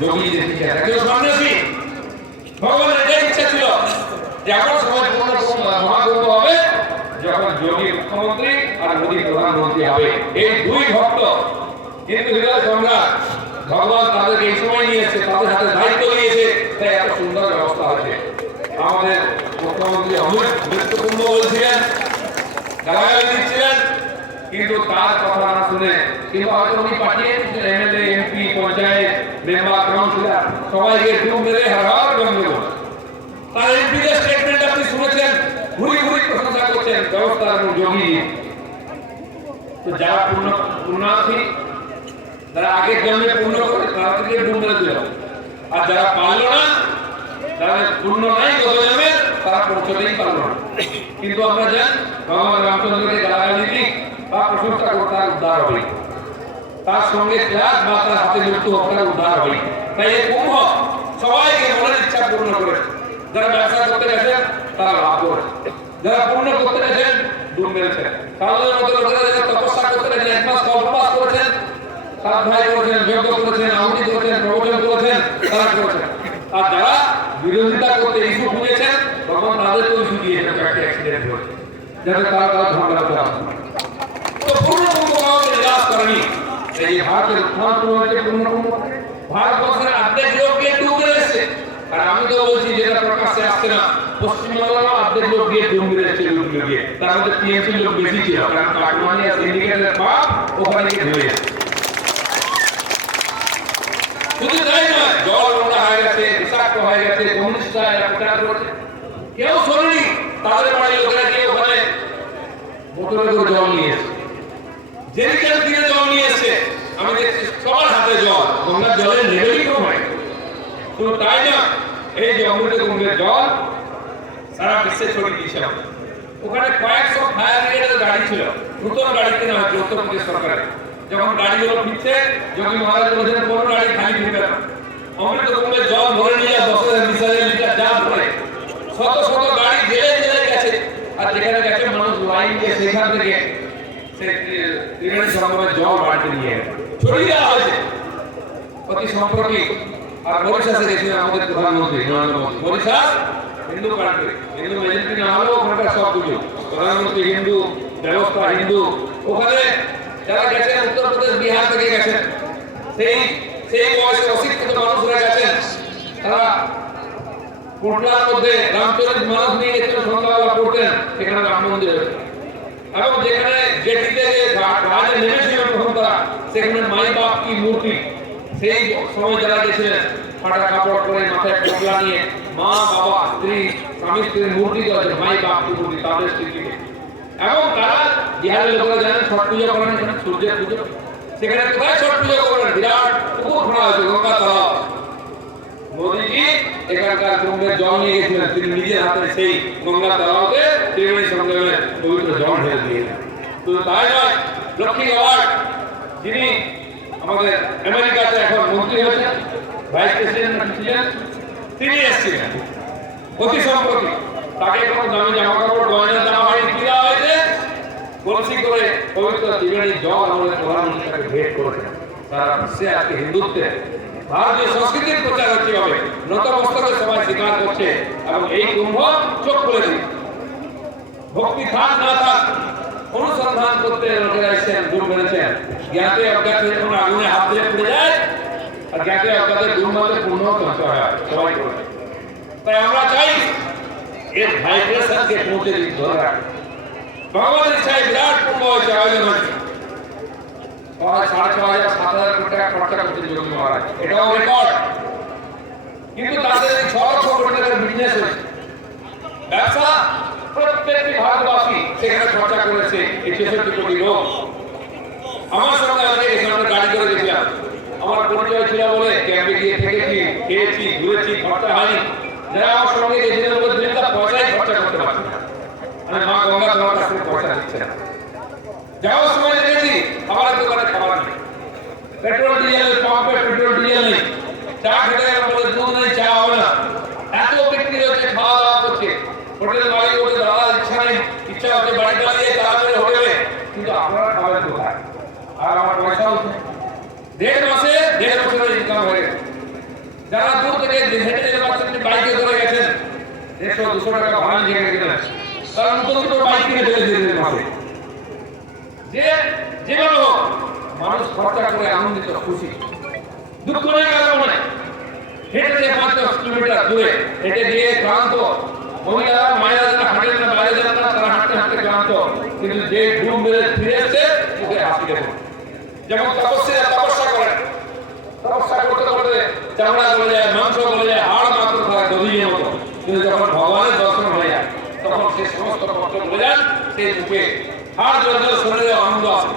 যোগী যে একজন সন্ন্যাসী ভগবানের এটাই ইচ্ছা ছিল যে এমন সময় পূর্ণ মহাকুম্ভ হবে যখন যোগী মুখ্যমন্ত্রী আর মোদী প্রধানমন্ত্রী হবে। এই দুই ভক্ত কিন্তু হৃদয় সম্রাট ভগবান তাদেরকে এই সময় নিয়েছে, তাদের হাতে দায়িত্ব নিয়েছে, তাই এত সুন্দর ব্যবস্থা হয়েছে। আমাদের মুখ্যমন্ত্রী অমিত মৃত্যুকুম্ভ বলছিলেন, গালাগালি দিচ্ছিলেন, কিন্তু তার কথা না শুনে কিংবা হয়তো উনি পাঠিয়ে দিচ্ছেন MLA MP panchayat member councillor সবাইকে ডুব মেরে হার গন্ডগোল। তার এমপিদের স্টেটমেন্ট আপনি শুনেছেন, ঘুরি ঘুরি প্রশংসা করছেন ব্যবস্থা এবং যোগী। তো যারা পূর্ণার্থী, যারা আগের জন্মে পূর্ণ করে তাদেরকে ডুব মেরে দিল, আর যারা পারল না, যারা পূর্ণ নাই গত জন্মে, তারা পৌঁছতেই পারল না। কিন্তু আমরা জান ভগবান রামচন্দ্রকে গালাগালি দিই বা প্রশংসা করতে উদ্ধার হবে, তার সঙ্গে ক্লাস বা তার হাতে মৃত্যু হওয়ার উদ্ধার হবে। তাই এই কুম্ভ সবাইকে মনের ইচ্ছা পূর্ণ করে, যারা ব্যবসা করতে গেছেন তারা লাভ করে, যারা পূর্ণ করতে গেছেন ডুব মেরেছেন, সাধারণ মতো লোকেরা যারা তপস্যা করতে গেছেন, এক মাস কল্পবাস করেছেন, সাধনায় করেছেন, যজ্ঞ করেছেন, আহুতি করেছেন, প্রবচন করেছেন, তারা করেছেন। আর যারা বিরোধিতা করতে ইস্যু খুঁজেছেন তখন তাদেরকেও ইস্যু দিয়েছেন একটা অ্যাক্সিডেন্ট হয়েছে, যাতে তারা ঝগড়া করতে আসে। তো পূর্ণ কুম্ভ আমাকে নিরাশ করেনি। এই ভারতের উত্থান হয়েছে পূর্ণ কুম্ভ, ভারতবর্ষের অর্ধেক লোক গিয়ে ডুব মেরে এসছে। আর আমি তো বলছি যেটা প্রকাশ্যে আসছে না, পশ্চিমবাংলার অর্ধেক লোক গিয়ে ডুব মেরে এসছে লোকগুলো গিয়ে, তার মধ্যে টিএমসির লোক বেশি ছিল, কারণ কাটমানি আর সিন্ডিকেটের বাপ ওখানে গিয়ে ধরে এসছে। শুধু তাই নয়, জল নোংরা হয়ে গেছে, বিষাক্ত হয়ে গেছে, কমিউনিস্টরা এরা প্রচার করছে, কেউ শোনেনি। তাদের বাড়ির লোকেরা গিয়ে ওখানে বোতলে করে জল নিয়ে এসছে, জেরিক্যান থেকে জল নিয়ে এসছে। আমি দেখছি সবার হাতে জল, গঙ্গার জলের লেভেলই কম হয়। শুধু তাই না, এই যে অমৃত কুম্ভের জল সারা বিশ্বে ছড়িয়ে দিয়েছে। ওখানে কয়েকশো ফায়ার ব্রিগেডের গাড়ি ছিল, নতুন গাড়ি কেনা হয়েছে উত্তরপ্রদেশ সরকারের। যখন গাড়িগুলো ফিরছে, যোগী মহারাজ বলেছেন কোনো গাড়ি খালি ফিরবে না। অমৃত কুম্ভের জল ভরে নিয়ে 10,000-20,000 লিটার যা ভরে শত শত গাড়ি জেলে জেলে গেছে। আর যেখানে গেছে মানুষ লাইন দিয়ে সেখান থেকে ত্রিবেণী সঙ্গমের জল বাড়িতে নিয়ে ছড়িয়ে দেওয়া হয়েছে। অতি সম্প্রতি আর মরিশাসে গেছিলেন আমাদের প্রধানমন্ত্রী Narendra Modi. Mauritius Hindu country, Hindu majority না হলেও ওখানকার সব কিছু প্রধানমন্ত্রী হিন্দু, ব্যবস্থা হিন্দু। ওখানে যারা গেছেন উত্তরপ্রদেশ বিহার থেকে গেছেন, সেই বয়সে অশিক্ষিত মানুষরা গেছেন, তারা কোটলার মধ্যে রামচরিত মানস নিয়ে গেছিলেন, সন্ধ্যাবেলা পড়তেন, সেখানে রাম মন্দির হয়েছে। এবং যেখানে জেটিতে রাজা নেমেছিলেন প্রথম তারা, সেখানে মাই বাপ কি মূর্তি। সেই সময় যারা গেছিলেন ফাটা কাপড় পরে মাথায় কোটলা নিয়ে মা বাবা স্ত্রী স্বামী স্ত্রীর মূর্তি আছে, মাই বাপ কি মূর্তি তাদের স্ত্রীকে। এবং তারা বিহারের লোকেরা জানেন ছট পুজো করেন, এখানে সূর্যের পুজো। সেখানে কোথায় ছট পুজো করেন? বিরাট পুকুর খোঁড়া হয়েছে, গঙ্গা তালাব। মোদীজি এখানকার কুম্ভের জল নিয়ে গেছিলেন, তিনি নিজের হাতে সেই গঙ্গা তালাবে ত্রিবেণী সঙ্গমের পবিত্র জল ঢেলে দিয়েছেন। শুধু তাই নয়, লক্ষ্মী অ্যাওয়ার্ড যিনি আমাদের আমেরিকাতে এখন মন্ত্রী হয়েছেন, ভাইস প্রেসিডেন্ট ছিলেন, তিনি এসেছিলেন অতি সম্প্রতি। তাকে কোনো দামি জামা কাপড় গয়না দেওয়া হয়নি, কি দেওয়া হয়েছে? কলসি করে পবিত্র ত্রিবেণী জল আমাদের প্রধানমন্ত্রীকে ভেট করেছেন। সারা বিশ্বে আজকে হিন্দুত্বে ভারতীয় সংস্কৃতির প্রচার হচ্ছে হবে, নতমস্তকে সবাই স্বীকার করছে। এবং এই কুম্ভ চোখ খুলে দিচ্ছে, ভক্তি থাক না থাক অনুসন্ধান করতে লোকেরা এসেছেন, ডুব মেরেছেন। জ্ঞাতে অজ্ঞাতে যখন আগুনে হাত দিয়ে পড়ে যায়, আর জ্ঞাতে অজ্ঞাতে দুর্মতে পূর্ণ করতে হয় সবাই করে। তাই আমরা চাই এর ভাইব্রেশনকে পৌঁছে দিতে ধরে রাখতে। ভগবানের ইচ্ছায় বিরাট কুম্ভ হয়েছে, আয়োজন হয়েছে। 6,500-7,000 কোটি টাকা খরচা করছে যোগী মহারাজ, এটাও রেকর্ড। কিন্তু তাদের 6 লক্ষ কোটি টাকার বিজনেস হয়েছে, ব্যবসা। প্রত্যেকটি ভারতবাসী সেখানে খরচা করেছে 66 কোটি লোক। আমার সঙ্গে আগে এখানে গাড়ি করে গেছিলাম, আমার পরিচয় ছিল বলে ক্যাম্পে গিয়ে থেকেছি, খেয়েছি, ঘুরেছি, খরচা হয়নি। যারা আমার সঙ্গে গেছিলেন বলে তার পয়সাই খরচা করতে পারছে না। মানে মা গঙ্গা তোমার কাছ থেকে পয়সা দিচ্ছে না। যাওয়ার সময় দেখেছি আমার দোকানে খাবার নেই, পেট্রোল ডিজেল পাম্পে পেট্রোল ডিজেল নেই, চা খেতে গেলে বলে দুধ নেই, চা হবে না। এত বিক্রি হচ্ছে, খাওয়া দাওয়া করছে। হোটেল মালিক বলছে দাদা ইচ্ছা নেই, ইচ্ছা হচ্ছে বাড়ি চালিয়ে তাড়াতাড়ি হোটেলে, কিন্তু আপনারা খাবেন কোথায়? আর আমার পয়সাও 1.5 মাসে 1.5 বছরের ইনকাম হয়ে গেছে। যারা দূর থেকে হেঁটে যেতে পারছেন বাইকে ধরে গেছেন 100-200 টাকা ভাড়া নিয়ে গেলেন, তারা নতুন বাইক কিনে ফেলে দিলেন মাসে। যেভাবে হোক মানুষ খরচা করে আনন্দিত খুশি। দুঃখ নেই কারণ মানে হেঁটে যে 5-10 কিলোমিটার দূরে হেঁটে গিয়ে ক্লান্ত মহিলারা মায়েরা যারা হাঁটেন না বাইরে যান না তারা হাঁটতে হাঁটতে ক্লান্ত, কিন্তু যে ঘুম বেড়ে ফিরে এসে মুখে হাসি দেবো। যেমন তপস্যা করেন, তপস্যা করতে করতে চামড়া গলে যায়, মাংস গলে যায়, হাড় মাত্র থাকে দধির মতো, কিন্তু যখন ভগবানের দর্শন হয়ে যায় তখন সে সমস্ত কষ্ট ভুলে যান, সে মুখে হাড় জন্য শরীরে আনন্দ আসে।